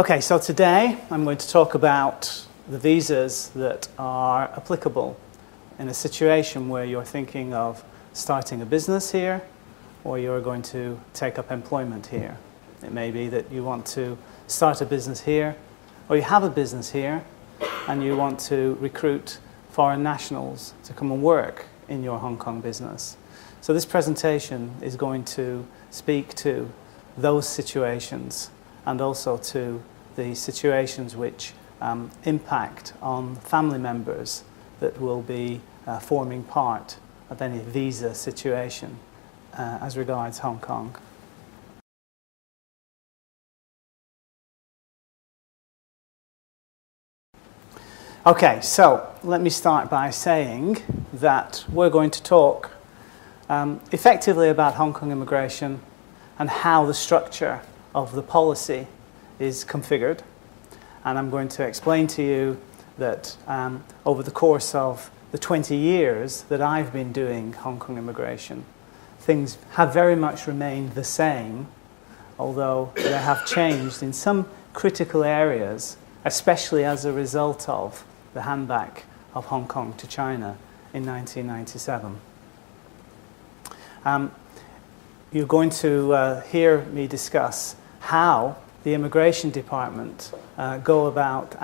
Okay, so today I'm going to talk about the visas that are applicable in a situation where you're thinking of starting a business here or you're going to take up employment here. It may be that you want to start a business here or you have a business here and you want to recruit foreign nationals to come and work in your Hong Kong business. So this presentation is going to speak to those situations and also to the situations which impact on family members that will be forming part of any visa situation as regards Hong Kong. Okay, so let me start by saying that we're going to talk effectively about Hong Kong immigration and how the structure of the policy is configured. And I'm going to explain to you that over the course of the 20 years that I've been doing Hong Kong immigration, things have very much remained the same, although they have changed in some critical areas, especially as a result of the handback of Hong Kong to China in 1997. You're going to hear me discuss how the Immigration Department go about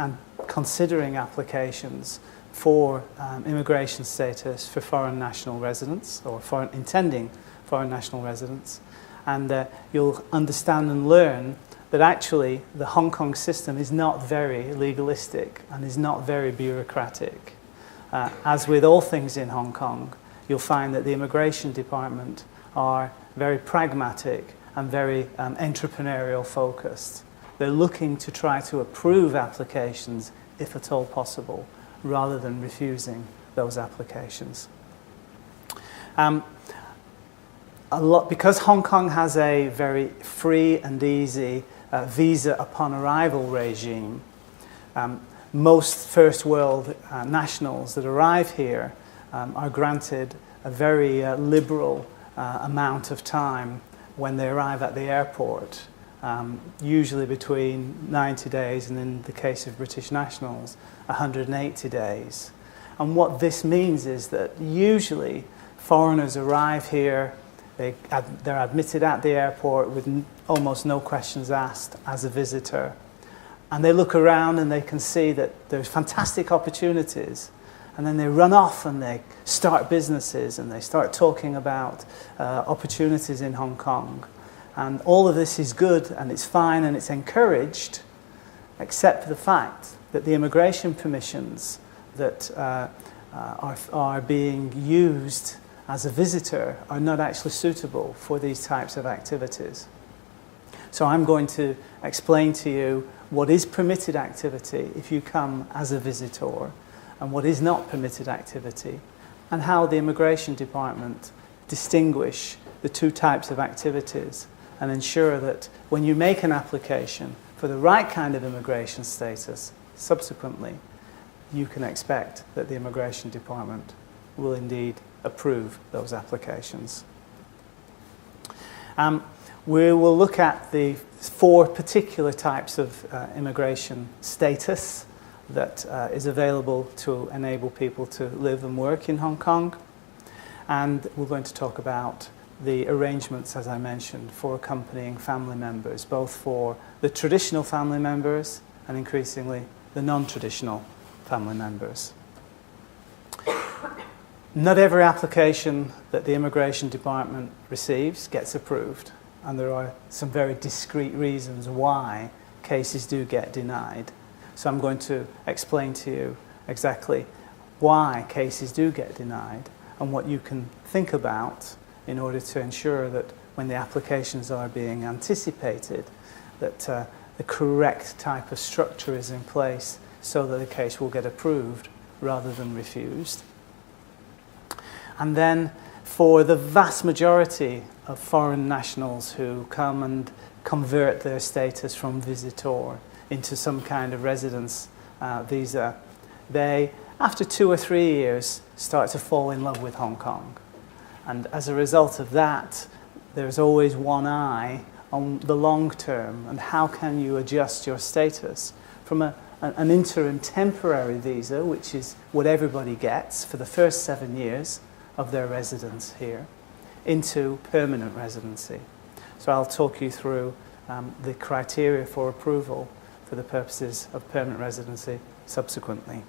considering applications for immigration status for foreign national residents or intending foreign national residents. And you'll understand and learn that actually the Hong Kong system is not very legalistic and is not very bureaucratic. As with all things in Hong Kong, you'll find that the Immigration Department are very pragmatic and very entrepreneurial focused. They're looking to try to approve applications if at all possible, rather than refusing those applications. Because Hong Kong has a very free and easy visa upon arrival regime, most first world nationals that arrive here are granted a very liberal amount of time when they arrive at the airport, usually between 90 days and in the case of British nationals, 180 days. And what this means is that usually foreigners arrive here, they're admitted at the airport with almost no questions asked as a visitor. And they look around and they can see that there's fantastic opportunities. And then they run off and they start businesses and they start talking about opportunities in Hong Kong. And all of this is good and it's fine and it's encouraged, except for the fact that the immigration permissions that are being used as a visitor are not actually suitable for these types of activities. So I'm going to explain to you what is permitted activity if you come as a visitor, and what is not permitted activity, and how the Immigration Department distinguish the two types of activities and ensure that when you make an application for the right kind of immigration status, subsequently, you can expect that the Immigration Department will indeed approve those applications. We will look at the four particular types of immigration status that is available to enable people to live and work in Hong Kong. And we're going to talk about the arrangements, as I mentioned, for accompanying family members, both for the traditional family members and increasingly the non-traditional family members. Not every application that the Immigration Department receives gets approved, and there are some very discrete reasons why cases do get denied. So I'm going to explain to you exactly why cases do get denied and what you can think about in order to ensure that when the applications are being anticipated, that the correct type of structure is in place so that the case will get approved rather than refused. And then for the vast majority of foreign nationals who come and convert their status from visitor into some kind of residence visa, they, after 2 or 3 years, start to fall in love with Hong Kong. And as a result of that, there's always one eye on the long term and how can you adjust your status from an interim temporary visa, which is what everybody gets for the first 7 years of their residence here, into permanent residency. So I'll talk you through the criteria for approval for the purposes of permanent residency subsequently.